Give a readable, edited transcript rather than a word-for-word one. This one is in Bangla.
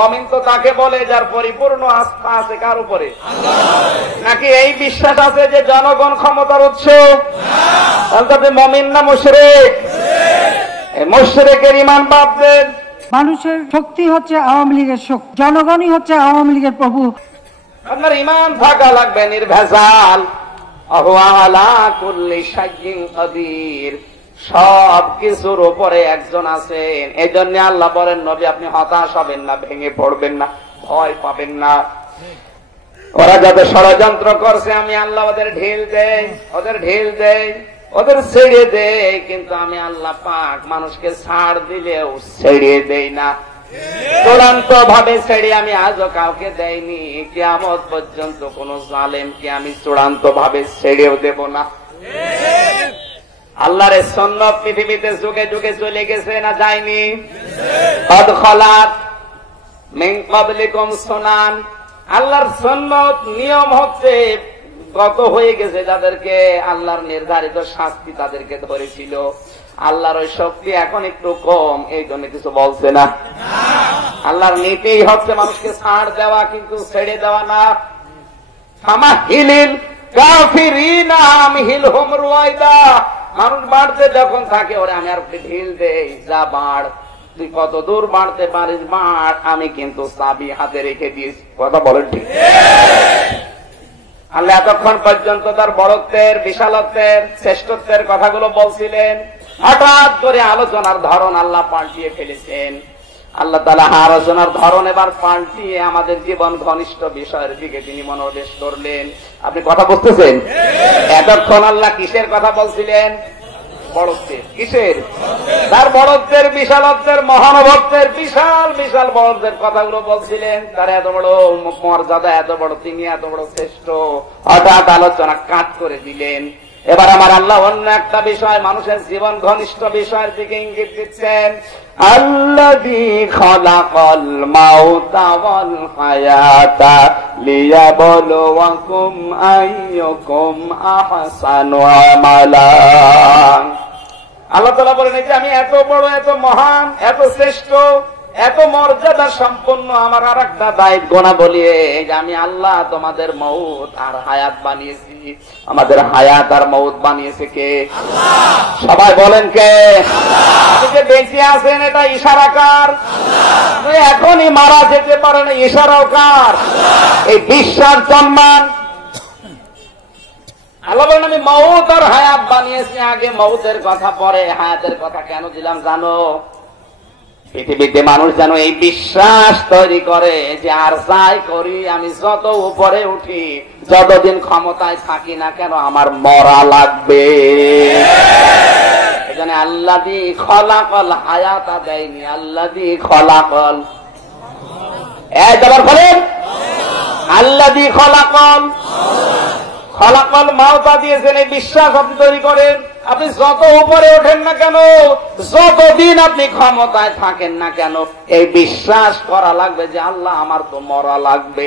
মুমিন তো তাকে বলে যার পরিপূর্ণ আস্থা আছে কার উপরে? নাকি এই বিশ্বাস আছে যে জনগণ ক্ষমতার উৎস? তাহলে তবে মুমিন না মুশরিক? মুশরিকের ঈমান বাদ দেন। মানুষের শক্তি হচ্ছে আওয়ামী লীগের শক্তি, জনগণই হচ্ছে আওয়ামী লীগের প্রভু। আপনার ঈমান থাকা লাগবে নির্ভেজাল। আলা কুল্লি শাইইন কাদির, সব কিছুর উপরে একজন আছেন। এই জন্য আল্লাহ বলেন, নবী আপনি হতাশ হবেন না, ভেঙে পড়বেন না, ভয় পাবেন না। ওরা যাতে ষড়যন্ত্র করছে আমি আল্লাহ ওদের ঢিল দেই, ওদের ছেড়ে দেয়, কিন্তু আমি আল্লাহ পাক মানুষকে ছাড় দিলেও ছেড়ে দেই না। চূড়ান্ত ভাবে ছেড়ে আমি আজও কাউকে দেয়নি। কিয়ামত পর্যন্ত কোন জালেমকে আমি চূড়ান্ত ভাবে ছেড়েও দেব না। আল্লাহর সুন্নাত পৃথিবীতে যুগে যুগে চলে গেছে না যায়নি? কদ খালাত মিন ক্বাবলিকুম সুনান, আল্লাহর সুন্নাত নিয়ম হচ্ছে গত হয়ে গেছে যাদেরকে আল্লাহর নির্ধারিত শাস্তি তাদেরকে ধরেছিল। আল্লাহর ওই শক্তি এখন একটু কম, এই জন্য কিছু বলছে না। আল্লাহর নীতি হচ্ছে মানুষকে ছাড় দেওয়া, কিন্তু ছেড়ে দেওয়া না। ফামাহিলিল কাফিরিনা আমহিলহুম রুয়াইদা, মানুষ বাড়তে যখন থাকে ওরে আমি আর ঢিল দেই, যা বাড়, তুই কত দূর বাড়তে পারিস বাড়, আমি কিন্তু চাবি হাতে রেখে দিয়েছি। কথা বলেন ঠিক? আল্লাহ এতক্ষণ পর্যন্ত তার বড়ত্বের, বিশালত্বের, শ্রেষ্ঠত্বের কথাগুলো বলছিলেন। হঠাৎ করে আলোচনার ধরন আল্লাহ পাল্টিয়ে ফেলেছেন। আল্লাহ তাআলা আলোচনার ধরন এবার পাল্টিয়ে আমাদের জীবন ঘনিষ্ঠ বিষয়ের দিকে তিনি মনোনিবেশ করলেন। আপনি কথা বুঝতেছেন? এতক্ষণ আল্লাহ কিসের কথা বলছিলেন? বড়ত্বের। কিসের? তার বড়ত্বের, বিশালত্বের, মহানুভবত্বের, বিশাল বিশাল বড়ত্বের কথাগুলো বলছিলেন। তার এত বড় মর্যাদা, এত বড় তিনি, এত বড় শ্রেষ্ঠ। হঠাৎ আলোচনা কাট করে দিলেন। এবার আমার আল্লাহ অন্য একটা বিষয়, মানুষের জীবন ঘনিষ্ঠ বিষয়ের দিকে ইঙ্গিত দিচ্ছেন। আল্লাযী খালাকাল মাউতা ওয়াল হায়াতা লিয়াবলুয়াকুম আইয়ুকুম আহসানু আমালা। আল্লাহ তাআলা বলেন যে আমি এত বড়, এত মহান, এত শ্রেষ্ঠ, এত মর্যাদা সম্পন্ন, আমার আর একটা দায়িত্ব না বলিয়ে যে আমি আল্লাহ তোমাদের মউত আর হায়াত বানিয়েছি। আমাদের হায়াত আর মউত বানিয়েছে কে? আল্লাহ। সবাই বলেন কে? আল্লাহ। আপনি যে বেঁচে আছেন এটা ইশারা কার? আল্লাহ। এখনই মারা যেতে পারেন, ইশারাও কার? আল্লাহ। এই বিশ্বাস সম্মান আল্লাহ বলেন আমি মউত আর হায়াত বানিয়েছি। আগে মউতের কথা, পরে হায়াতের কথা কেন দিলাম জানো? পৃথিবীতে মানুষ যেন এই বিশ্বাস তৈরি করে যে আর যাই করি, আমি যত উপরে উঠি, যতদিন ক্ষমতায় থাকি না কেন, আমার মরা লাগবে। এখানে আল্লাযী খলাকাল হায়াতা দেয়নি, আল্লাযী খলাকাল, একবার বলেন আল্লাযী খলাকাল মাউতা দিয়েছেন। এই বিশ্বাস আপনি তৈরি করেন। আপনি যত উপরে ওঠেন না কেন, যতদিন আপনি ক্ষমতায় থাকেন না কেন, এই বিশ্বাস করা লাগবে যে আল্লাহ আমার তো মরা লাগবে।